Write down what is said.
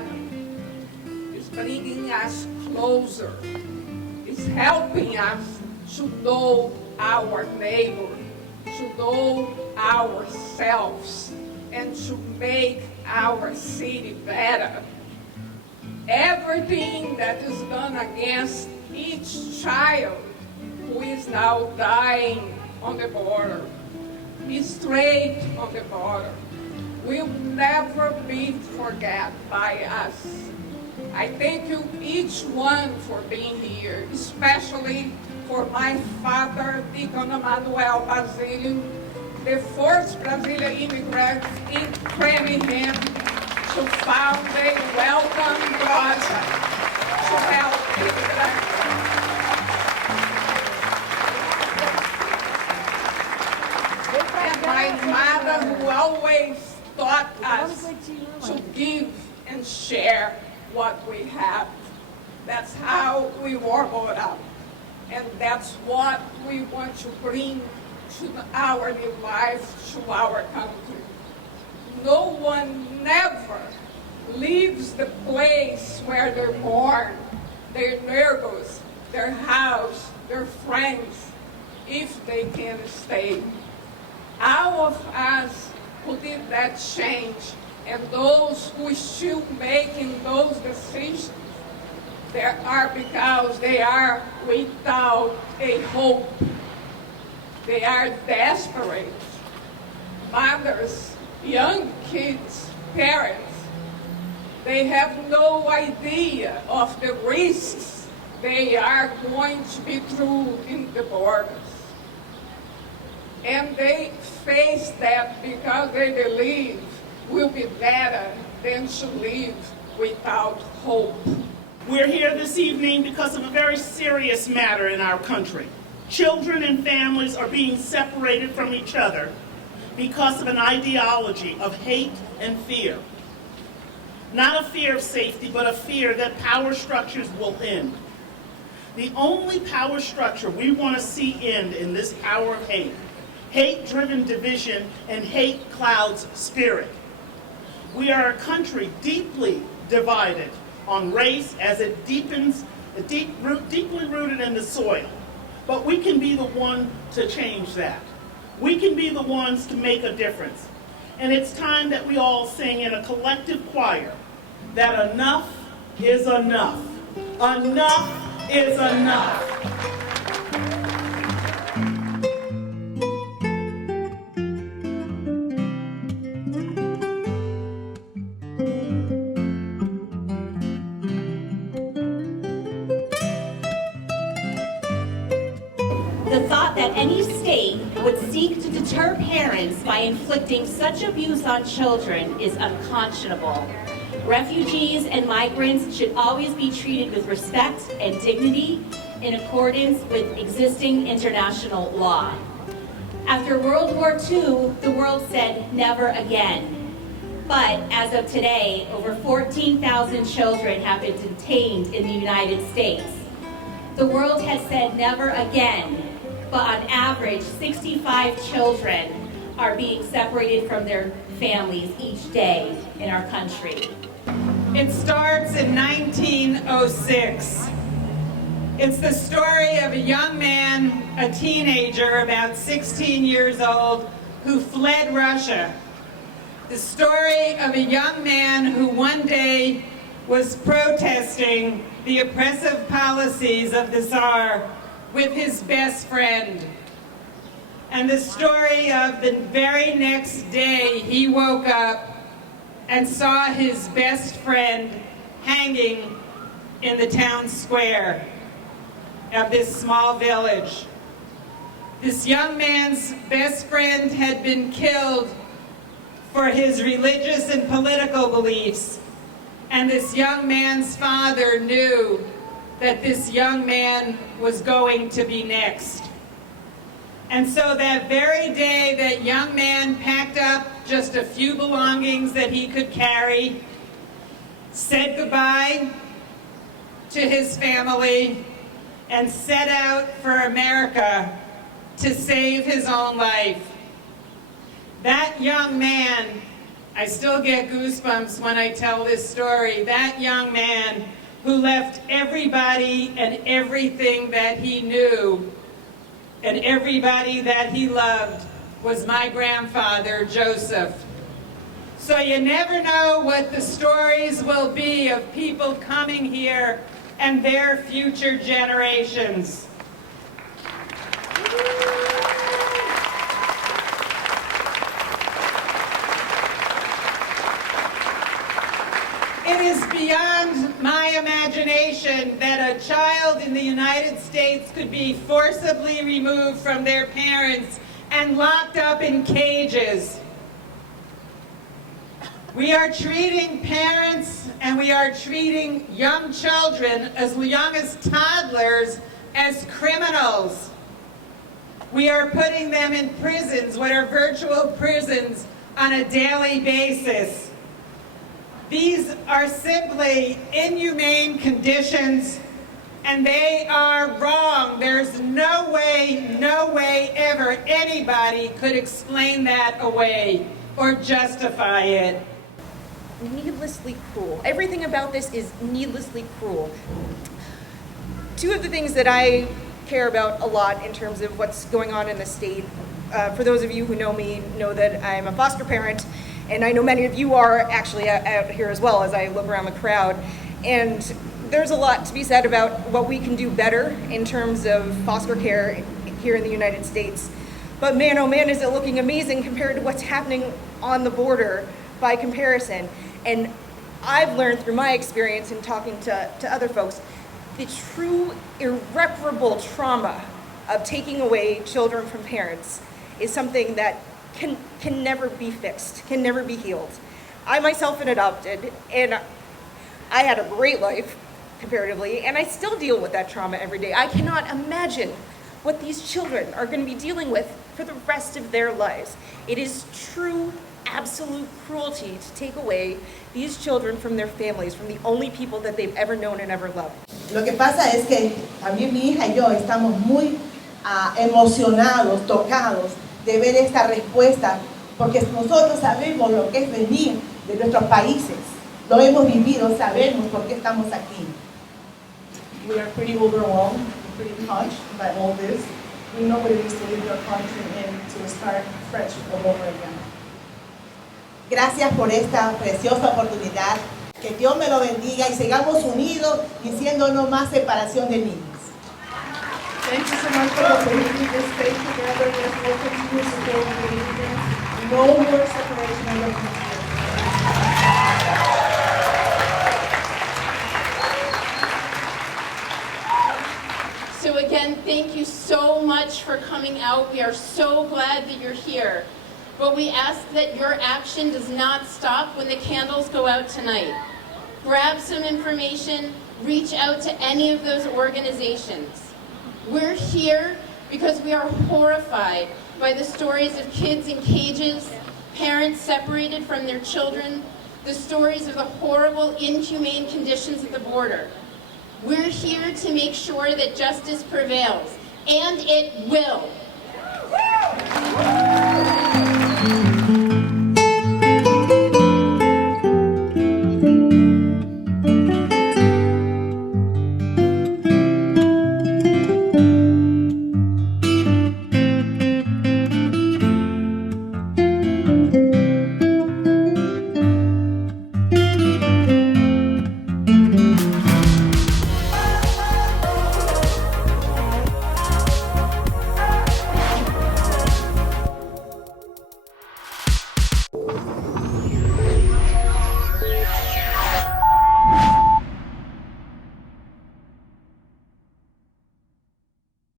together. It's bringing us closer. It's helping us to know our neighbor, to know ourselves, and to make our city better. Everything that is done against each child who is now dying on the border, straight on the border, will never be forgotten by us. I thank you each one for being here, especially for my father, Deacon Manuel Vigil, the first Brazilian immigrant in Framingham to found a welcome project to help immigrants. And my mother, who always taught us to give and share what we have. That's how we were brought up. And that's what we want to bring to our new life, to our country. No one never leaves the place where they're born, their neighbors, their house, their friends, if they can stay. All of us who did that change, and those who are still making those decisions, there are because they are without a hope. They are desperate. Mothers, young kids, parents, they have no idea of the risks they are going to be through in the borders. And they face that because they believe will be better than to live without hope. We're here this evening because of a very serious matter in our country. Children and families are being separated from each other because of an ideology of hate and fear. Not a fear of safety, but a fear that power structures will end. The only power structure we want to see end in this power of hate, hate-driven division, and hate clouds spirit. We are a country deeply divided on race as it deepens, deeply rooted in the soil. But we can be the one to change that. We can be the ones to make a difference. And it's time that we all sing in a collective choir that enough is enough. Enough is enough. The thought that any state would seek to deter parents by inflicting such abuse on children is unconscionable. Refugees and migrants should always be treated with respect and dignity in accordance with existing international law. After World War II, the world said never again. But as of today, over 14,000 children have been detained in the United States. The world has said never again, but on average, 65 children are being separated from their families each day in our country. It starts in 1906. It's the story of a young man, a teenager, about 16 years old, who fled Russia. The story of a young man who one day was protesting the oppressive policies of the Tsar with his best friend. And the story of the very next day he woke up and saw his best friend hanging in the town square of this small village. This young man's best friend had been killed for his religious and political beliefs, and this young man's father knew that this young man was going to be next. And so that very day, that young man packed up just a few belongings that he could carry, said goodbye to his family, and set out for America to save his own life. That young man I still get goosebumps when I tell this story. That young man who left everybody and everything that he knew and everybody that he loved was my grandfather, Joseph. So you never know what the stories will be of people coming here and their future generations. It is beyond my imagination that a child in the United States could be forcibly removed from their parents and locked up in cages. We are treating parents and we are treating young children, as young as toddlers, as criminals. We are putting them in prisons, what are virtual prisons, on a daily basis. These are simply inhumane conditions, and they are wrong. There's no way ever anybody could explain that away or justify it. Needlessly cruel. Everything about this is needlessly cruel. Two of the things that I care about a lot in terms of what's going on in the state, for those of you who know me, know that I'm a foster parent, and I know many of you are actually out here as well as I look around the crowd. And there's a lot to be said about what we can do better in terms of foster care here in the United States. But man, oh man, is it looking amazing compared to what's happening on the border by comparison. And I've learned through my experience in talking to other folks, the true irreparable trauma of taking away children from parents is something that can never be fixed, can never be healed. I myself am adopted, and I had a great life comparatively, and I still deal with that trauma every day. I cannot imagine what these children are going to be dealing with for the rest of their lives. It is true, absolute cruelty to take away these children from their families, from the only people that they've ever known and ever loved. Lo que pasa es que también mi hija y yo estamos muy emocionados, tocados de ver esta respuesta, porque nosotros sabemos lo que es venir de nuestros países, lo hemos vivido, sabemos por qué estamos aquí. We are pretty overwhelmed, pretty touched by all this. We know what it is to leave your country and to start fresh all over again. Gracias por esta preciosa oportunidad. Que Dios me lo bendiga y sigamos unidos diciendo no más separación de niños. Thank you so much for the opportunity to stay together. Let's all continue supporting the immigrants. No more separation of refugees. So again, thank you so much for coming out. We are so glad that you're here. But we ask that your action does not stop when the candles go out tonight. Grab some information, reach out to any of those organizations. We're here because we are horrified by the stories of kids in cages, parents separated from their children, the stories of the horrible, inhumane conditions at the border. We're here to make sure that justice prevails, and it will.